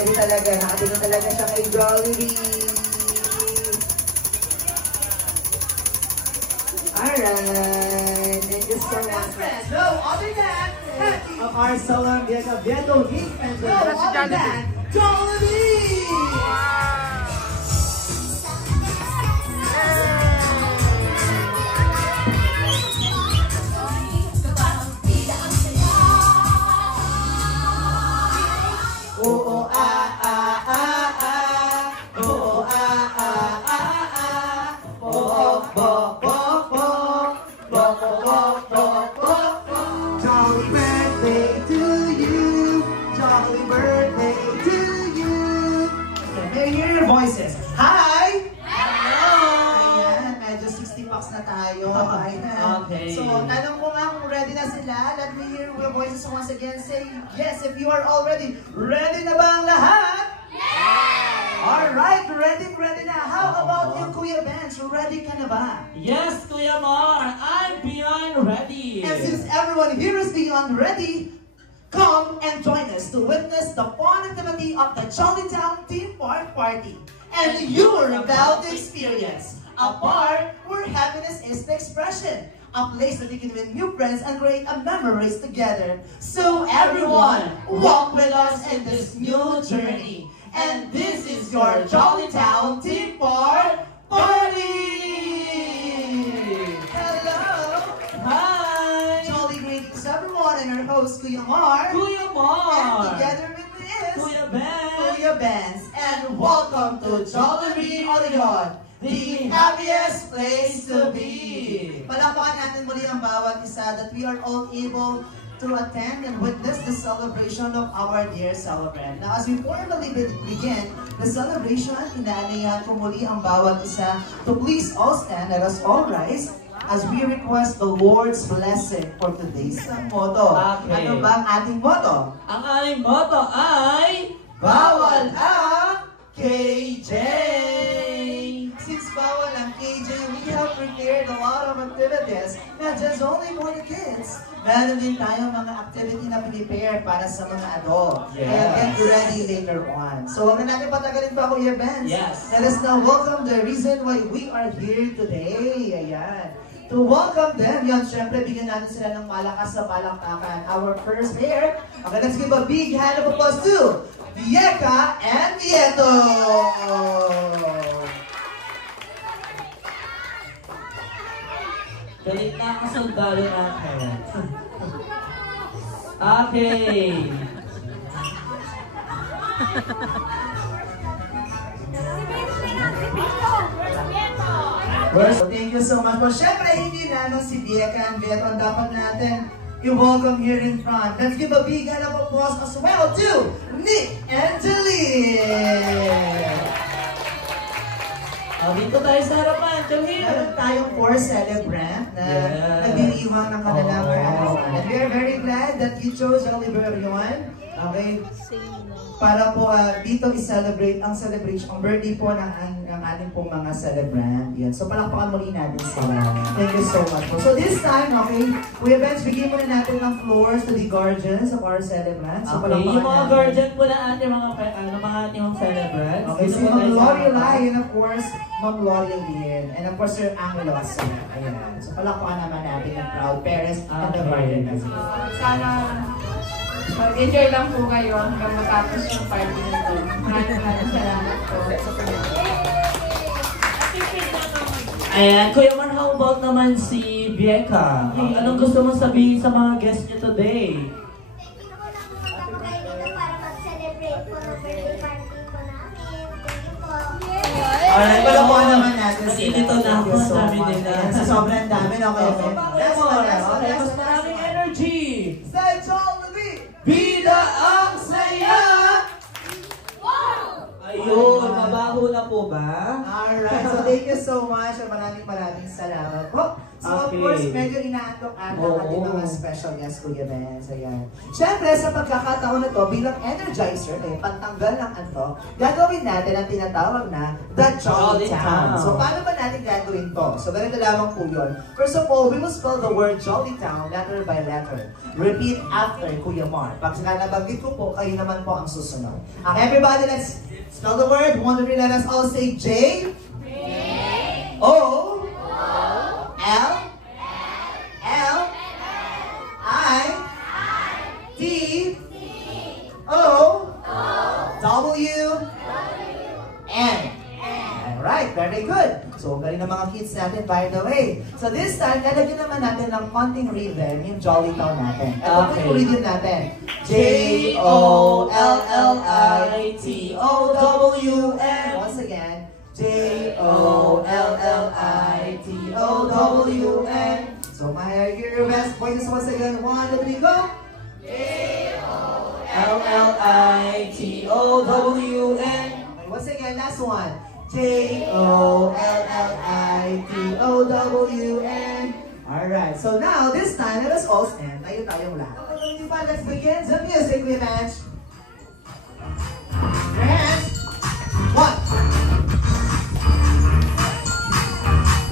Jollibee talaga. Nakatingin talaga siya kay Jollibee. Alright. Thank you so much. No other than Of our Salam Bieka Vieto Heat and no other than Jollibee! Oo, ah, ah, ah, ah. Oo, ah, ah, ah, ah. Bok, bok, bok, bok. Bok, bok, bok, bok, bok. Jolly birthday to you. Jolly birthday to you. May I hear your voices? Hi! Hello! Ayan, medyo 60 bucks na tayo. Ayan. Okay. So, tanong ko nga kung ready na sila. Let me hear your voices once again. Say yes if you are all ready. Ready na ba ang lahat? Yes! Alright, ready na. How about you, Kuya Bench? Ready ka na ba? Yes, Kuya Mar, I'm beyond ready. And since everyone here is beyond ready, come and join us to witness the fun activity of the Jollytown Theme Park Party. And you're about to experience a park where happiness is the expression. A place that you can win new friends and create a memories together. So everyone, walk with us in this new journey. And this is your Jollytown Theme Park Party! Hello! Hi! Jolly greetings everyone and our host Kuya Mar. Kuya Mar! And together with this, Kuya Ben! Kuya Benz. And welcome to Jollibee Orion, the happiest place to be. Palakpakan natin muli ang bawat isa that we are all able to attend and witness the celebration of our dear celebrant. Now, as we formally begin the celebration, inaanayahan ko muli ang bawat isa to please all stand, let us all rise as we request the Lord's blessing for today's motto. Okay. Ano ba ang ating motto? Ang aming motto ay Bawal ang KJ! Since bawal ang KJ, we have prepared a lot of activities, not just only for the kids. Meron din tayong mga activity na prepare para sa mga adult. Yes. Kaya get ready later on. So huwag na natin patagalin pa, Kuya Benz. Yes. Let us now welcome the reason why we are here today. Ayan. To welcome them, yan, syempre, bigyan natin sila ng malakas sa palakpakan. Our first pair. Okay, let's give a big hand of applause to Bieka and Vieto! galit na ang sundalo natin. Okay. Thank you so much. Well, syempre, hindi lamang si Bieka and Vieto ang dapat natin i-welcome here in front. Let's give a big hand of applause as well to Nick and Jaleel! Dito tayo sa harapan, Jaleel. Meron tayong 4 celebrant na nagdiriwang ng kanilang harapan. And we are very glad that you chose Jollibee Orion. Okay? Para po dito i-celebrate ang celebration, ang birthday po ng ating pong mga celebrant. Yan. So palakpakan muli natin sila. Thank you so much po. So this time, okay, Kuya Benz, bigyan muna natin ng floors to the guardians of our celebrants. So Okay, yung mga guardian po na ating mga celebrants. Okay, si Ma'am Lorelai, and of course, Ma'am L'Oreal din. And of course, Sir Angelos. Ayan. So palakpakan naman natin ang proud parents and the guardians. Sana mag-enjoy lang po kayo hanggang matapos yung party nito. Maraming salamat po. Ayan, Kuya Mar, how about naman si Bieka? Anong gusto mong sabihin sa mga guests niyo today? Thank you po lang muna po kayo dito para mag-celebrate po ng birthday party po namin. Thank you po. Alright, palakpakan naman natin sila. Dito na ako, Thank you so dami much. nila. Ayan, so sobrang dami na kayo. Last one. Mas maraming energy! Sa Jollibee! Bida ang saya! Ayun, nabaho na po ba? Alright, so thank you so much. Maraming salamat po. So of Okay. course, medyo inaantok ata ang ating Oo. mga special guest, Kuya Benz. Ayan. Siyempre, sa pagkakataon na to, bilang energizer, pantanggal ng antok, gagawin natin ang tinatawag na The Jolly Jolly Town. Town. So paano ba natin gagawin to? So ganito lamang po yun. First of all, we will spell the word Jolly Town letter by letter. Repeat after Kuya Mar. Pag nabanggit ko po, kayo naman po ang susunod. Everybody, let's spell the word. 1, 2, 3, let us all say J. O. L. L. I. T. O. W. N. Alright, very good. So, galing ng mga kids natin, by the way. So, this time, lalagyan naman natin ng konting rhythm yung Jolly Town natin. Ito po yung rhythm natin. J-O-L-L-I-T-O-W-N. Once again. J-O-L-L-I-T-O-W-N. So, my your best voices once again. 1, 2, 3, go! J-O-L-L-I-T-O-W-N. Okay, once again, last one. J-O-L-L-I-T-O-W-N. Alright, so now, this time, let us all stand. Tayo-tayong lahat. Let's begin the music we match. Hands. 1.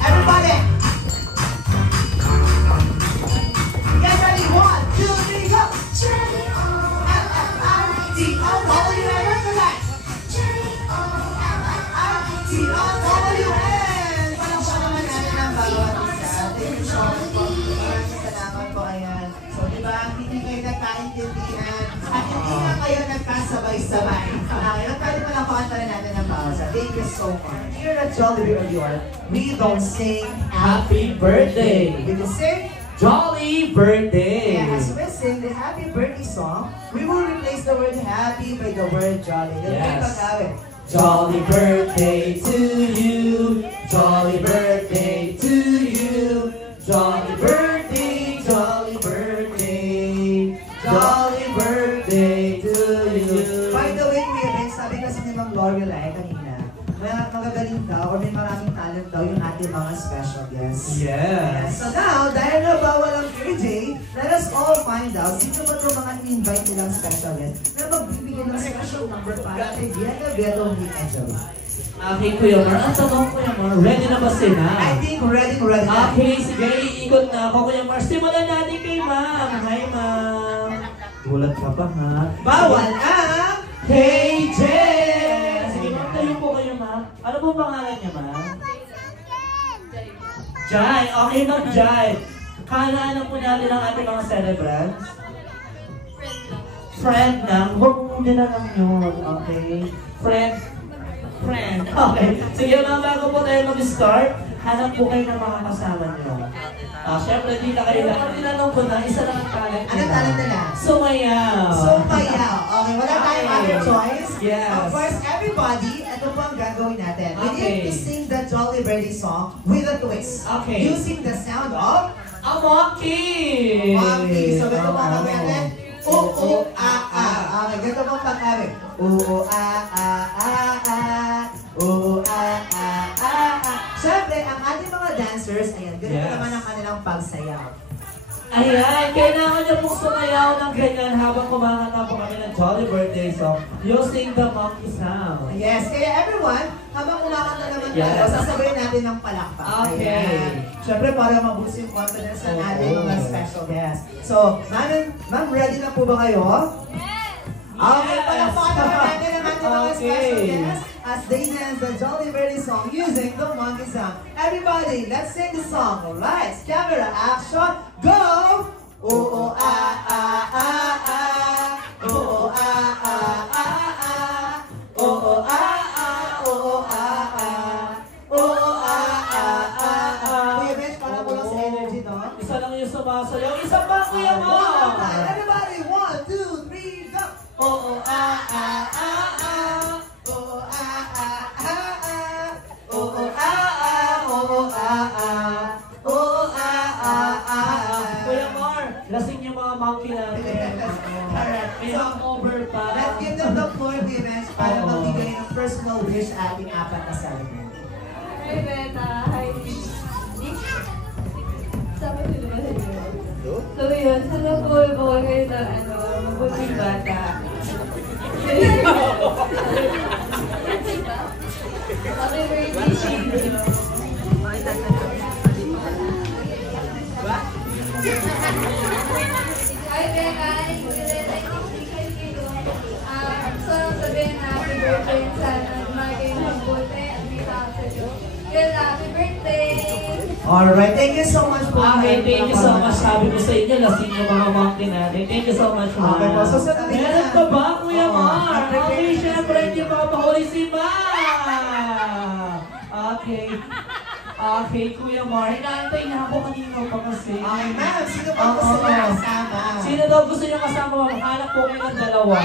Everybody. Get ready. 1, 2, 3, go. L-L-I-T-O-W-N. T-O-W-N! Palakpakan naman natin ang bawat isa. Thank you so much po. Maraming salamat po, ayan. So, di ba, hindi kayo nagkaintindihan at hindi nga kayo nagkasabay-sabay. Ngayon, pwede palakpakan pa rin natin ang bawat isa. Thank you so much. Here at Jolly Real, we don't sing Happy birthday! We will sing. Jolly birthday! And as we sing the happy birthday song, we will replace the word happy by the word jolly. Yes. Pagkawin. Jolly birthday to you. Jolly birthday to you. Jolly birthday, jolly birthday. Jolly birthday to you. By the way, Kuya Ben, sabi kasi ni Ma'am Lorelai kanina, magagaling daw or may maraming talent daw yung ating mga special guests. Yes. So now, dahil na bawal ang KJ, let us all find out sino ba itong mga in-invite nilang special guests na magbibigyan ng special number para kay Bianca Beto ni Angela. Okay, Kuya Mar. Ang tanong, Kuya Mar, ready na ba sila? I think ready na. Okay, sige, iikot na ako, Kuya Mar. Simulan natin kay Ma'am. Hi, Ma'am. Gulat ka pa, ha? Bawal ang KJ! Sige, Ma'am, tayo po kayo, Ma'am. Ano po pangalan niya, Ma'am? Jai. Okay, Ma'am Jai. Kanaanan po natin ang ating mga celebrants. Friend lang. Huwag mo nila lang yun. Okay? Friend. Okay. Sige, Ma'am, bago po tayo mag-start, hanap po kayo ng mga kasama niyo. Siyempre, di na kayo lang. Tinanong ko na, isa lang ang talent nila. Anong talent nila? Sumayaw. Sumayaw. Okay, wala tayong other choice. Yes. Of course, everybody, ito po ang gagawin natin. We Okay. need to sing the Jolly Birthday song with a twist. Okay. Using the sound of A monkey! monkey. So, ito po ang gagawin natin. O-O-A-A. Okay, ganito po ang pagkawin. O-O-A-A-A-A. O-O-A-A-A-A. Siyempre, ang ating mga dancers, ayan, ganito Yes. naman ang kanilang pagsayaw. Ayan, kailangan niyo pong sumayaw ng ganyan habang kumakanta po kami ng Jolly Birthday song using the monkey sound. Yes, kaya everyone, habang kumakanta naman tayo, Yes. sasabayin natin ng palakpak. Okay. Ayan. Siyempre, para ma-boost yung confidence ng ating mga special guests. So, ma'am, ready na po ba kayo? Okay, palakpakan naman natin ang ating mga special Okay. guests as they dance the Jolly Birthday song using the monkey sound. Everybody, let's sing the song. Lights, camera, action, go! O-O-A-A-A-A. O-O-A-A-A-A. O-O-A-A. O-O-A-A. O-O-A-A-A. Kuya Bench, para mo lang sa energy, no? Isa lang yung sumasayaw. Isa pa, Kuya Mo! Everybody, 1, 2, 3, go! O-O-A-A-A-A. O-O-A-A-A-A. O-O-A-A. O-O-A-A. O-O-A-A-A. Kuya Mar, lasing yung mga monkey natin. Alright, May so, hangover pa. let's give them the floor, Kuya Bench, para magbigay ng personal wish sa ating apat na celebrant. Hi, Beta. Hi, Sabi ko naman sa inyo. So yun, sana po kayo ng mabuting bata. Happy birthday, Shady. Hi, Becca. So, sabihin na happy birthday. Sana maging mabuti at may tapos. Good, happy birthday! Alright, thank you so much po. Okay, thank you so much. Sabi ko sa inyo, lasing yung mga monkey natin. Thank you so much, Mar. Okay po, susunod na. Meron pa ba, Kuya Mar? Okay, syempre, hindi makapahuli si Mar. Okay. Okay, Kuya Mar. Inaantay na ako kanina pa kasi. Okay, ma'am, sino po gusto niyo kasama? Sino daw gusto niyo kasama? Hanap po kayo ng dalawa.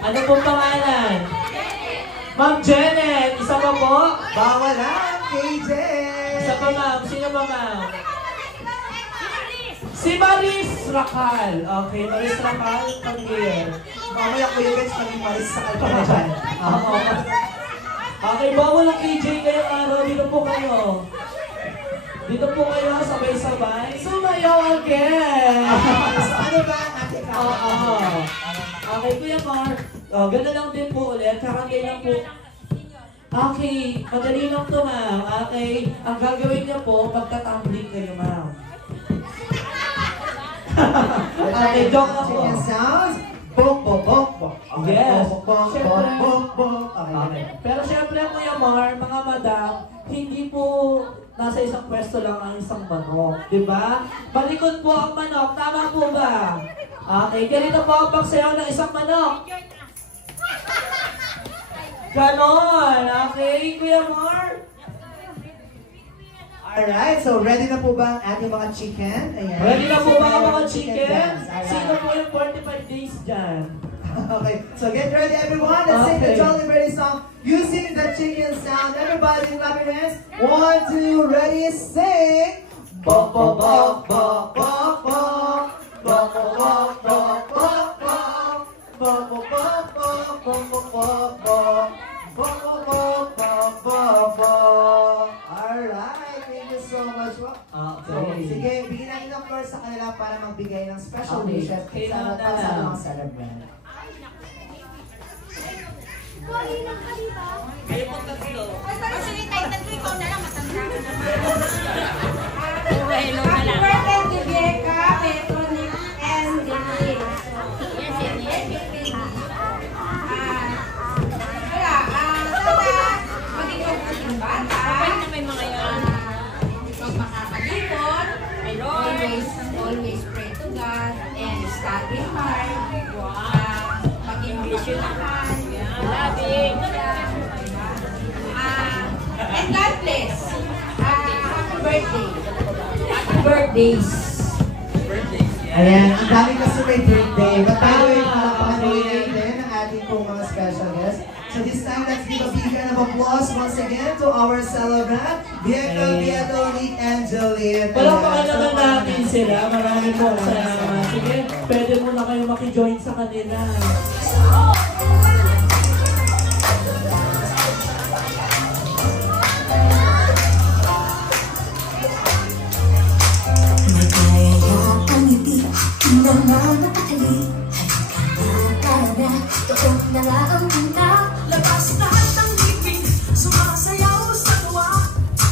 Ano pong pangalan? Ma'am Janet, isa pa po? Bawal lang, KJ! Isa pa ma'am, sino pa ma'am? Si Maris Racal. Okay, Maris Racal, come here. Mamaya Kuya Benz, maging maris sa kalpa dyan. Oo. Okay, bawal ang KJ ngayong araw. Dito po kayo. Dito po kayo, sabay-sabay. Sumayaw again! So ano ba ang ating Oo. Okay, Kuya Mark. Oh, gano'n lang din po ulit. Kakagay lang po. Okay, madali lang to, ma'am. Okay, ang gagawin niyo po, pagtatumbling kayo, ma'am. Okay, joke na po. Chicken sounds. Bok, bok, bok, bok. Okay, Yes. bok, bok, bok, Siyempre. bok, bok. Okay. Okay. Pero syempre, Kuya Mar, mga madam, hindi po nasa isang pwesto lang ang isang manok. Diba? Balikod po ang manok. Tama po ba? Okay, ganito po ang pagsayaw ng isang manok. Ganon. Okay, Kuya Mar? Alright, so ready na po ba ang ating mga chicken? Ayan. Ready na po ba ang mga dance. chicken? Alright. Sino po yung 45 days dyan? Okay, so get ready everyone. Let's sing the Okay. Jolly Ready song using the chicken sound. Everybody clap your hands. 1, 2, ready, sing. Bok, bok, bok, bok, bok, bok. Bok, bok, bok, bok, bok, bok. Bok, bok, bok, bok, bok, bok, bok, bok. Bok, bok, bok, bok, bok, bok. Alright, thank you so much. So, sige, bigyan natin ng floor sa kanila para magbigay ng special Okay. wishes Kailangan sa na. mga celebrant. Kayo po tatlo. Happy birthday to Becca, Petronic, and Denise. Maging mabuting bata. Huwag makakalimot. Always pray to God and study hard. Maging mapagmahal. And God bless. Happy birthday. Happy birthdays. Ayan, ang dami kasi may birthday. But by the way, Ah, palakpakan din ang ating pong mga special guests. So this time, let's give a big hand of applause once again to our celebrant, Bianca, Beato, Nick, and Jolene. Palakpakan naman natin sila. Marami po salamat. Sige, pwede muna kayo makijoin sa kanila. Labas lahat ng ngipin, sumasayaw sa tuwa.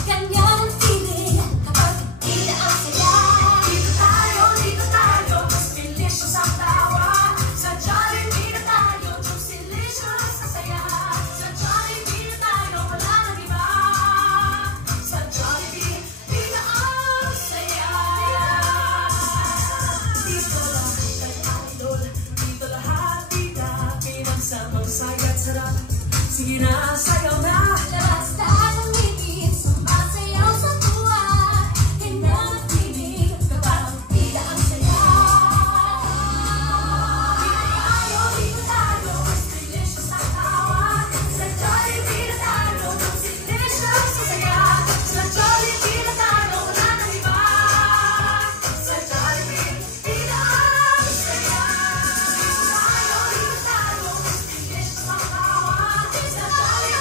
Ganyan ang feeling kapag kita ang saya. Dito tayo, mas delicious ang tawa. Sa Jollibee na tayo, mas delicious ang saya. Sa Jollibee na tayo, wala nang iba. Sa Jollibee, kita ang saya. Dito lang kay Idol, dito lahat tita, pinagsamang saya't sarap. Sige na, sayaw na. Labas lahat ng ngipin, sumasayaw sa tuwa. Ganyan ang feeling kapag tila ang saya. Dito tayo, mas delicious ang tawa. Sa Jollibee na tayo, mas delicious ang saya. Sa Jollibee na tayo, wala nang iba. Sa Jollibee, tila ang saya. Dito tayo, mas delicious ang tawa. Sa Jollibee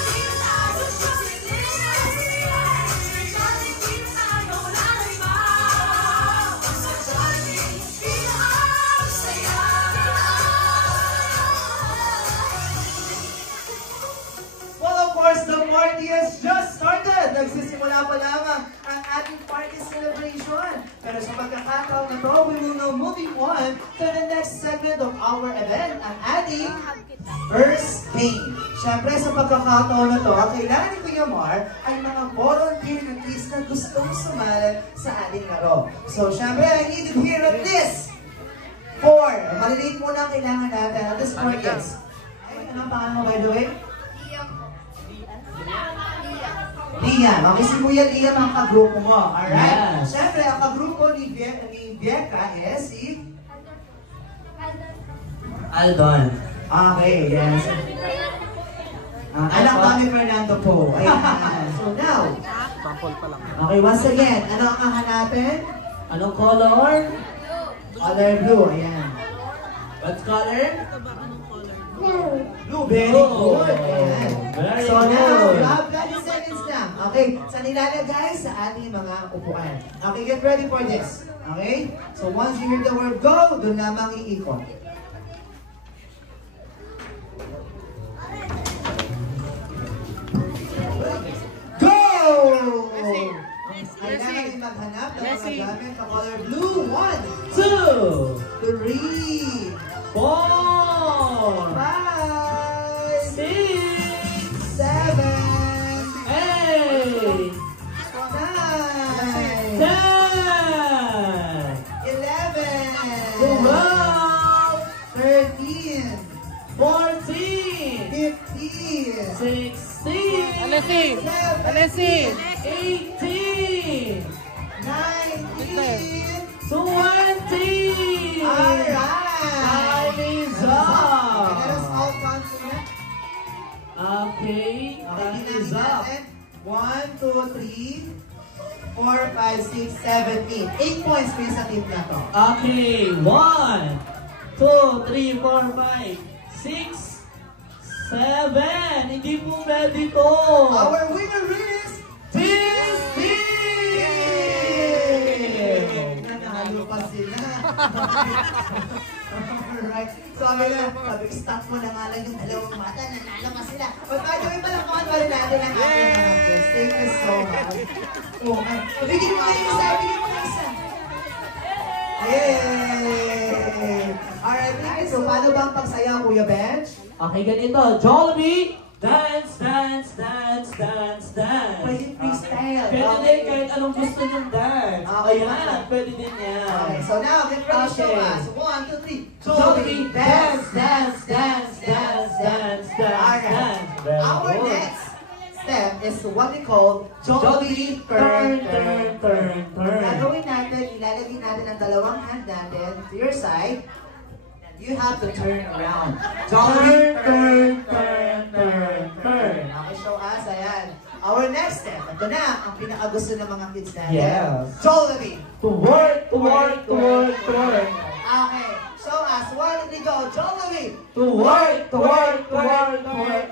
nagsimula pa lamang ang ating party celebration. Pero sa pagkakataon na to, we will now moving on to the next segment of our event, ang ating first game. Siyempre, sa pagkakataon na to, ang kailangan ni Kuya Mar ay mga volunteer na kids na gustong sumali sa ating laro. So, siyempre, I need to hear at least 4. Maliliit muna ang kailangan natin. At least 4 kids. Ay, anong pangalan mo by the way? Liam. Okay, si Kuya Liam ang kagrupo mo. Alright? Yes. Siyempre, ang kagrupo ni Bieka is si Aldon. Okay, yes. Anak kami Fernando po. Ayan. So now, okay, once again, ano ang hahanapin? Anong color? Color blue, ayan. What color? Blue, very good. Ayan. Very So now, good. you have 20 seconds lang. Okay, sa nilalagay sa ating mga upuan. Okay, get ready for this. Okay? So once you hear the word go, doon lamang iikot. Go! Kailangan ay maghanap ng mga gamit na color blue. 1, 2, 3, 4, 5, 6, 7, 8, 9, 10, 11, 12, 13, 14, 15, 16, Alessi! 17, 18, 19, 20. Alright! Time is Let up. us all count to that. Okay, time is up. 1, 2, 3, 4, 5, 6, 7, 8. 8 points for sa team na to. Okay, 1, 2, 3, 4, 5, 6, 7. Hindi po pwede to. Our winner is This team! nanalo pa sila. Alright. So, stop mo na nga lang yung dalawang mata. Nanalo pa sila. But by the way, palakpakan pa rin natin ang ating mga guests. Thank you so much. Okay. Bigyan mo kayo isa. Bigyan mo kayo isa. Yay! Alright, guys. So, paano ba ang pagsayaw, Kuya Bench? Okay, ganito. Jollibee! Dance, dance, dance, dance, dance. Pwede freestyle. Pwede din kahit anong gusto nyong dance. Okay, Ayan, pwede din yan. Okay, so now, get ready to show Okay. us. 1, 2, 3. Jollibee! Dance, dance, dance, dance, dance, dance, Alright. dance. Very Our good. next step is what we call Jollibee turn, turn, turn. turn. Gagawin natin, ilalagay natin ang dalawang hand natin to your side. You have to turn around. Jollibee Turn, turn, turn, turn, turn. Okay, show us. Ayan. Our next step. Ito na, ang pinakagusto ng mga kids natin. Yes. Jollibee. To work, to work, to work, to work. Okay. Show us. 1, 2, 3, go. Jollibee. To work, to work, to work, to work.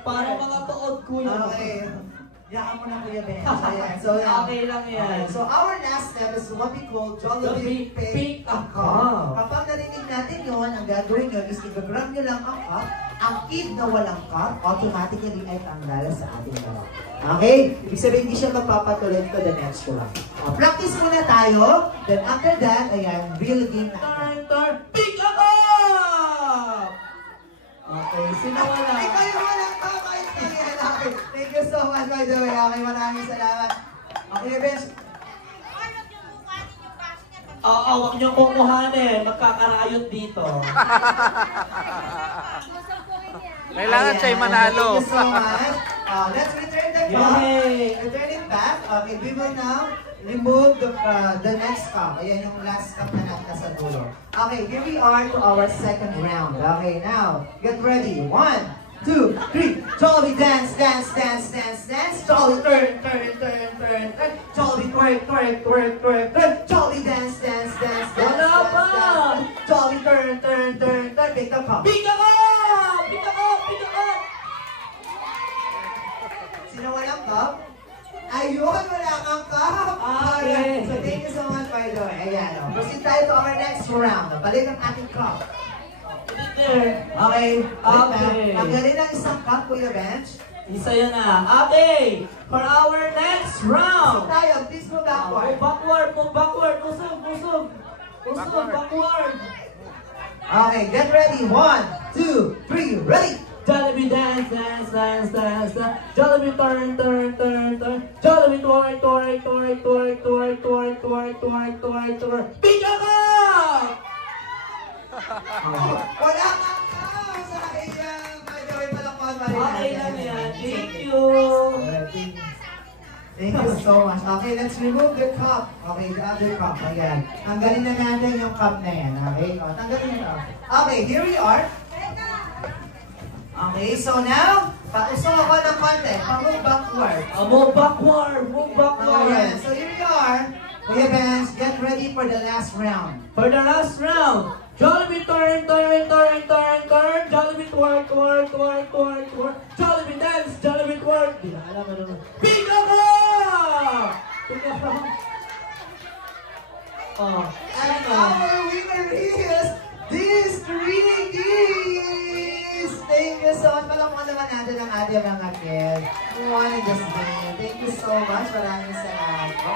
Para mga tuod ko yun. Okay. Yakan mo na Kuya Ben. Ayan. So, Okay lang yan. So, our last step is what we call Jollibee Pick a Cup. cup. Kapag narinig natin yun, ang gagawin nyo is i-grab nyo lang ang cup. Ang kid na walang cup, automatically ay tanggal sa ating laro. Okay? Ibig sabihin, hindi siya magpapatuloy to the next round. Practice muna tayo. Then after that, ayan, real game na. Turn, turn, pick a cup! Okay, sino wala? Ikaw yung walang cup. Ayos lang yan. Okay. Thank you so much, by the way. Okay, maraming salamat. Okay, Ben. Oo, huwag niyong kukuhanin. Magkakarayot dito. Kailangan siya'y manalo. Thank you so much. Let's return the cup. Yay! Return it back. Okay, we will now remove the next cup. Ayan yung last cup na nasa dulo. Okay, here we are to our second round. Okay, now, get ready. 1, 2, 3. Jollibee dance, dance, dance, dance, dance. Jollibee turn, turn, turn, turn, turn. Jollibee twerk, twerk, twerk, twerk, twerk. Jollibee dance, dance, dance, dance, Wala dance, pa! dance. Jollibee turn, turn, turn, turn. Pick the cup. Pick a cup! Pick a cup! Pick a cup! Sino walang cup? Ayun, wala kang cup! Okay. So thank you so much, by the way. Ayan, proceed tayo to our next round. Balik ang ating cup. Put it there. Okay. Okay. Tanggalin ang isang cup, Kuya Bench. Isa yun na. Okay, for our next round. Tayo, please move backward. Move backward. Usog, backward. Okay, get ready. 1, 2, 3, ready. Jollibee dance. Jollibee turn. Jollibee twerk. Bingo ka! Wala ka ka! Sayang! By the way, palakpakan pa rin Okay natin. lang yan. Thank you. Thank you so much. Okay, let's remove the cup. Okay, the other cup. Ayan. Tanggalin na natin yung cup na yan. Okay? O, tanggalin na. Okay, here we are. Okay, so now, pausong ako ng konti. Pa-move backward. Move backward. Ayan, so here we are. Kuya Benz, get ready for the last round. For the last round, Jollibee turn. Jollibee twerk. Jollibee dance, Jollibee twerk. Di na alam ano. Bingo ka! Oh, And our winner is these 3 keys! Thank you so much. Palakpakan naman natin ang ating mga kids. Who won in this game. Thank you so much. Maraming salamat po.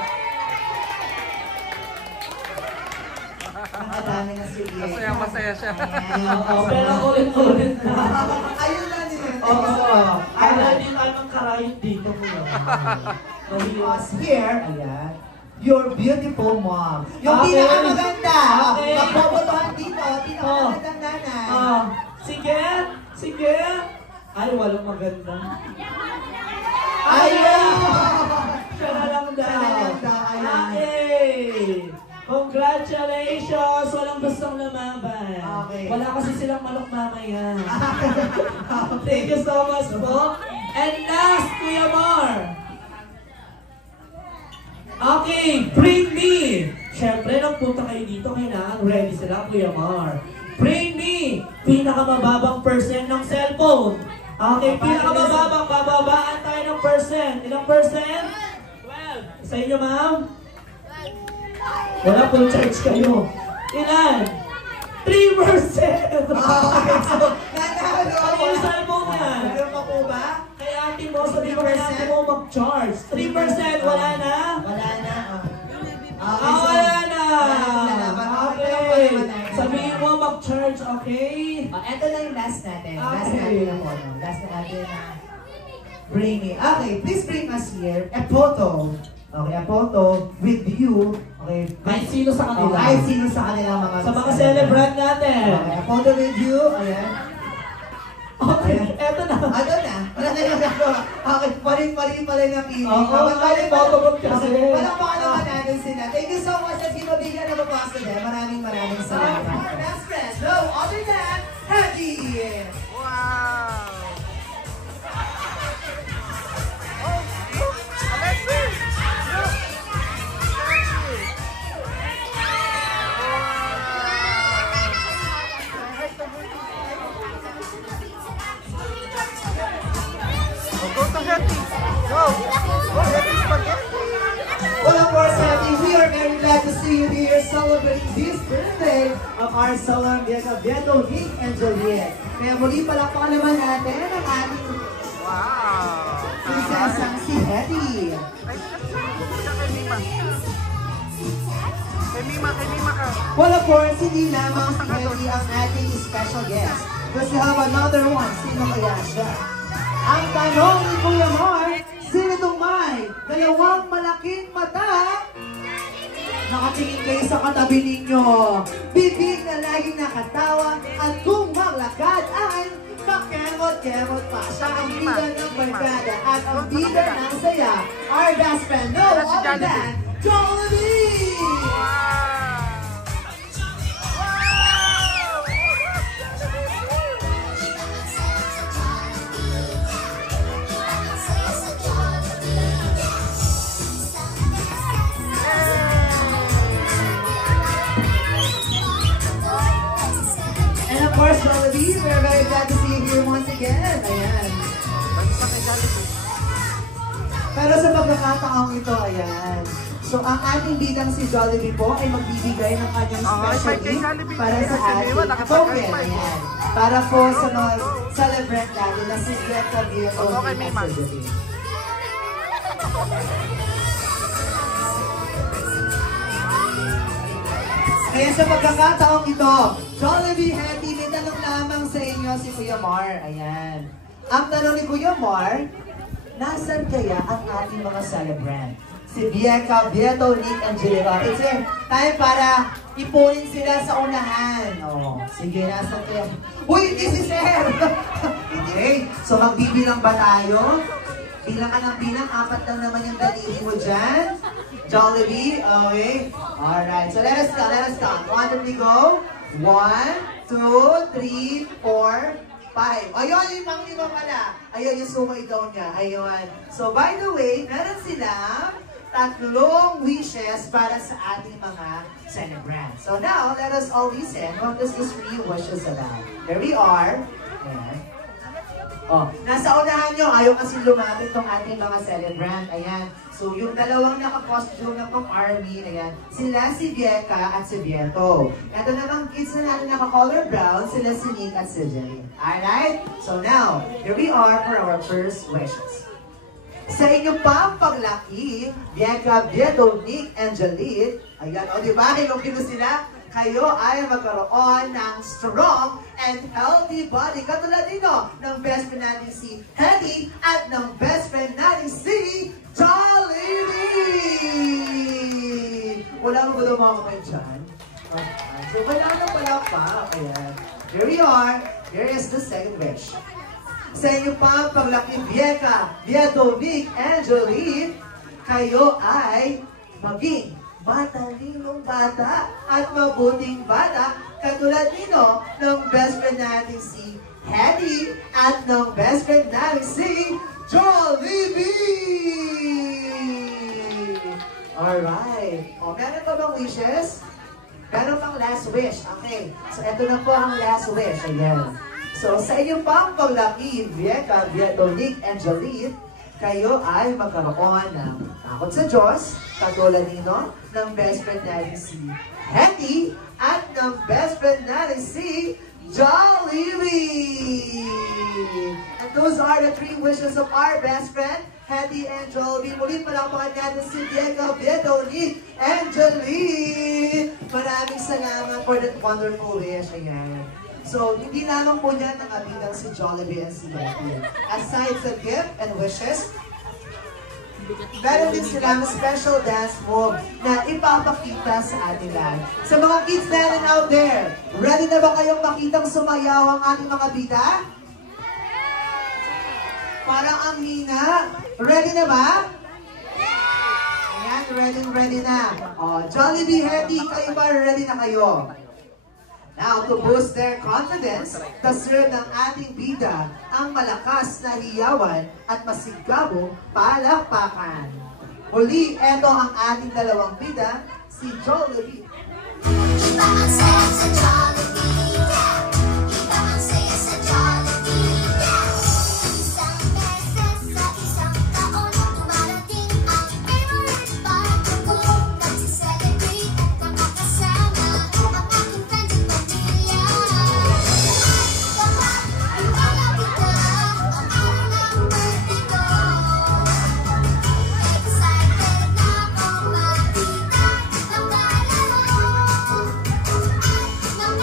Nakadami na si Ian. Masaya siya. pero ulit na. Ayun lang din. Ay, hindi tayo magkarayot dito po. Because here, ayan, your beautiful mom. Yung Okay. pinakamaganda. Okay. Magbobotohan dito. Pinakamagandang nanay. Sige. Ay, walang maganda. Ayun! Siya na lang daw. Siya na lang daw, ayan. Okay! Congratulations! Walang gustong lumaban. Okay. Wala kasi silang manok mamaya. Thank you so much po. And last, Kuya Mar. Okay, bring me. Siyempre, nung punta kayo dito, kailangan ready sila, Kuya Mar. Bring me pinakamababang percent ng cellphone. Okay, pinakamababang, bababaan tayo ng percent. Ilang percent? 12. Sa inyo, ma'am? Wala full charge kayo. Ilan? 3%! Okay, so, nanalo. Ano yung cellphone yan? Meron pa po ba? Kay ate mo, sabi mo kay ate mo mag-charge. 3%, wala na? Wala na. Wala na! Okay. Okay. Sabihin mo mag-charge, okay? Ito na yung last natin. Last Okay. natin na photo. Last natin na bring it. Okay, please bring us here a photo. Okay, a photo with you. Okay. Kahit sino sa kanila. Kahit sino sa kanila mga Sa mga celebrant natin. Okay, a photo with you. Ayan. Okay, eto na. Ano na? Wala na yung gagawa. Okay, parin-parin pala ng pili. Oo, photo kasi. Palakpakan naman natin sila. Thank you so much at hinabigyan na mapasa din. Maraming salamat. Our best friends, no other than Happy! Wow! Alexis! Go to Hetty! Go! Go Hetty Spaghetti! Well, of course, Happy, we are very glad to see you here celebrating this birthday of our Solar Vieto, Nick and Juliet. Kaya muli palakpakan naman natin ang ating Wow! prinsesang si Hetty. Ay, kay Mima. Kay Mima ka. Well, of course, hindi lamang si Hetty ang ating special guest. But we have another one. Sino kaya siya? Ang tanong ni Kuya Mark, sino itong may dalawang malaking mata? Nakatingin kayo sa katabi ninyo. Bibig na laging nakatawa at kung maglakad ay makemot-kemot pa. Siya ang bida ng barkada at ang bida ng saya. Our best friend, no other than Jollibee! And of course, Jollibee, we're very glad to see you here once again. Ayan. Pero sa pagkakataong ito, ayan, So, ang ating bidang si Jollibee po ay magbibigay ng kanyang special gift para sa ating token. Ayan. Para po sa mga celebrant natin na si Greta Vieto at Jollibee. Kaya sa pagkakataong ito, Jollibee Hetty, may tanong lamang sa inyo si Kuya Mar. Ayan. Ang tanong ni Kuya Mar, nasaan kaya ang ating mga celebrant? Si Bieka, Vieto, Nick, and Angelica. Kasi tayo para ipunin sila sa unahan. Oh, sige, nasaan kaya? Uy, hindi si Sir! Okay, so magbibilang ba tayo? Bilang ka ng bilang, 4 lang naman yung daliri mo dyan. Jollibee, okay. Alright, so let us count. 1, 2, 3, go. 1, 2, 3, 4, 5. Ayun, yung pang-5 pala. Ayun, yung sumay daw niya. Ayun. So, by the way, meron silang 3 wishes para sa ating mga celebrants. So now, let us all listen. What does this 3 wishes about? There we are. Ayan. Oh, nasa unahan nyo, ayaw kasi lumapit tong ating mga celebrant. Ayan. So, yung dalawang naka-costume na pang army, ayan, sila si Bieka at si Vieto. Ito namang kids na natin naka-color brown, sila si Nick at si Jenny. Alright? So now, here we are for our first wishes. Sa inyo pang paglaki, Bieka, Vieto, Nick, and Jalit, ayan, o diba, hilongin mo sila? Kayo ay magkaroon ng strong and healthy body. Katulad nito ng best friend natin si Hetty at ng best friend natin si Jollibee! Wala mo ba daw mga kamay dyan? So, wala na pala pa. Ayan. Here we are. Here is the second wish. Sa inyo pang paglaki, Bieka, Vieto, Nick, and Jollibee, kayo ay maging matalinong bata at mabuting bata katulad nino ng best friend natin si Hetty at ng best friend natin si Jollibee! Alright. O, meron pa bang wishes? Meron pang last wish. Okay. So, ito na po ang last wish. Ayan. So, sa inyong pang paglaki, Bieka, Vieto, Nick, and Jollibee, kayo ay magkaroon ng takot sa Diyos, katulad nino ng best friend natin si Hetty at ng best friend natin si Jollibee! And those are the 3 wishes of our best friend, Hetty and Jollibee. Muli palakpakan natin si Bieka, Vieto, Nick, and Jollibee! Maraming salamat for that wonderful wish. Ayan. So, hindi lamang po niya nakabidang si Jollibee and si Hetty. Aside sa gift and wishes, meron din silang special dance move na ipapakita sa atin lahat. Sa mga kids natin out there, ready na ba kayong makitang sumayaw ang ating mga bida? Parang ang hina. Ready na ba? Ayan, ready na. Oh, Jollibee, Hetty, kayo ba ready na kayo? Now, to boost their confidence, deserve ng ating bida ang malakas na hiyawan at masigabong palakpakan. Muli, eto ang ating dalawang bida, si Jollibee. Iba ang saya sa Jollibee, yeah! Iba ang saya sa Jollibee, yeah! Isang beses sa isang taon, dumarating ang favorite part ko. Nagsi-celebrate at nakakasama ang aking friends at pamilya. Kapag ibalapit na ang araw ng birthday ko, excited na akong makita ng kalaro. Ng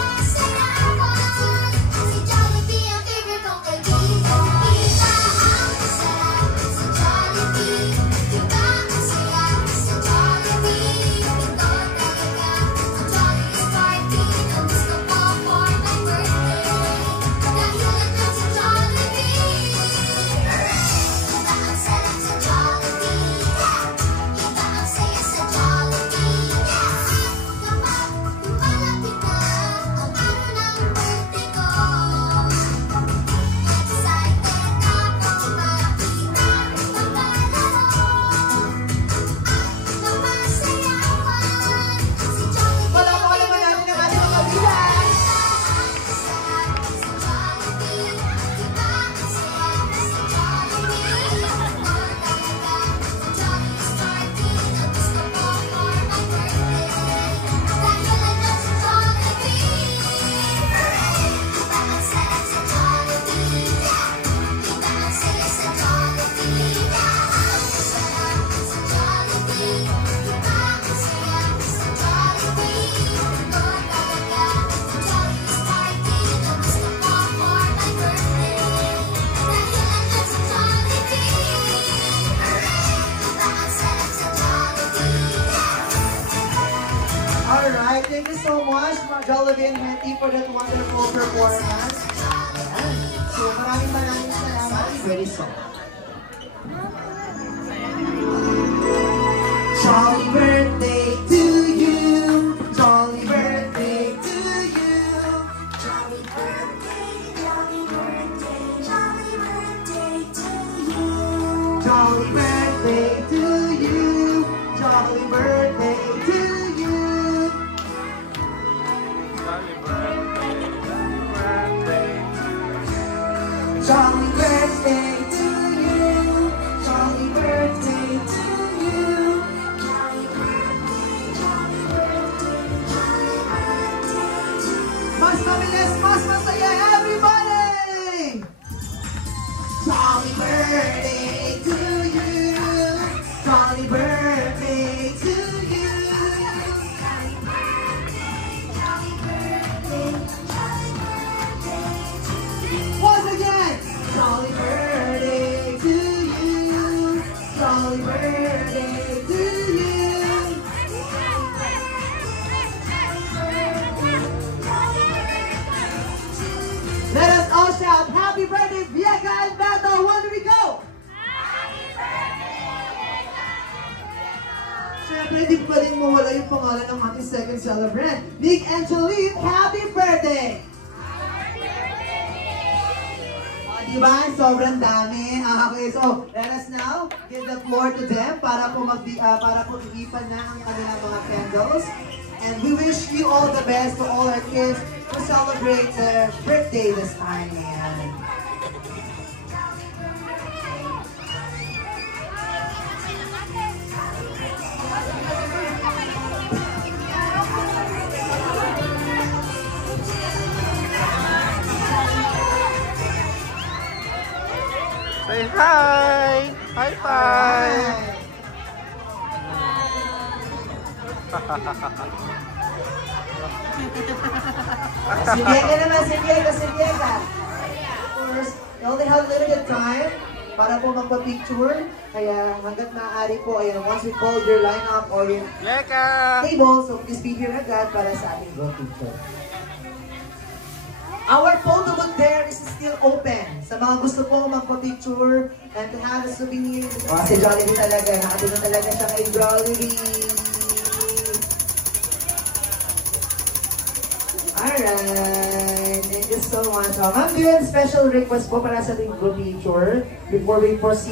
so much, Jollibee and Hetty, for that wonderful performance. Ayan. So, maraming salamat. Very soon. Jolly birthday to you. Jolly birthday to you. Jolly birthday, jolly birthday, jolly birthday to you. Jolly birthday to you. Jolly birthday to you. Jolly birthday to you. Jolly birthday to you. Jolly birthday, jolly birthday, jolly birthday to you. Mas mabilis, mas masaya, everybody! Jolly birthday to you. Jolly birthday to you. Jolly birthday, jolly birthday, jolly birthday to you. Once again, jolly birthday to you. Jolly birthday to you. Let us all shout happy birthday, Viega and Beto. Where do we go? Siyempre, hindi pa rin mawala yung pangalan ng ating second celebrant. Nick and Jolene, happy birthday! Diba? Sobrang dami. Okay, so let us now give the floor to them para po iipan na ang kanilang mga candles. And we wish you all the best to all our kids to celebrate their birthday this time. Ayan. Say hi! High five! Si Viega naman, si Viega. Of course, you only have limited time para po magpa-picture. Kaya hanggat maaari po, ayan, once we call your lineup or your Leka! table, so please be here agad para sa ating group picture. Our photo booth there is still open. Sa mga gusto pong magpa-picture and to have a souvenir. Oh, si Jollibee talaga. Nakatulong talaga siya kay Jollibee. Alright. Thank you so much. Ma'am, do you have special request po para sa ating group picture before we proceed?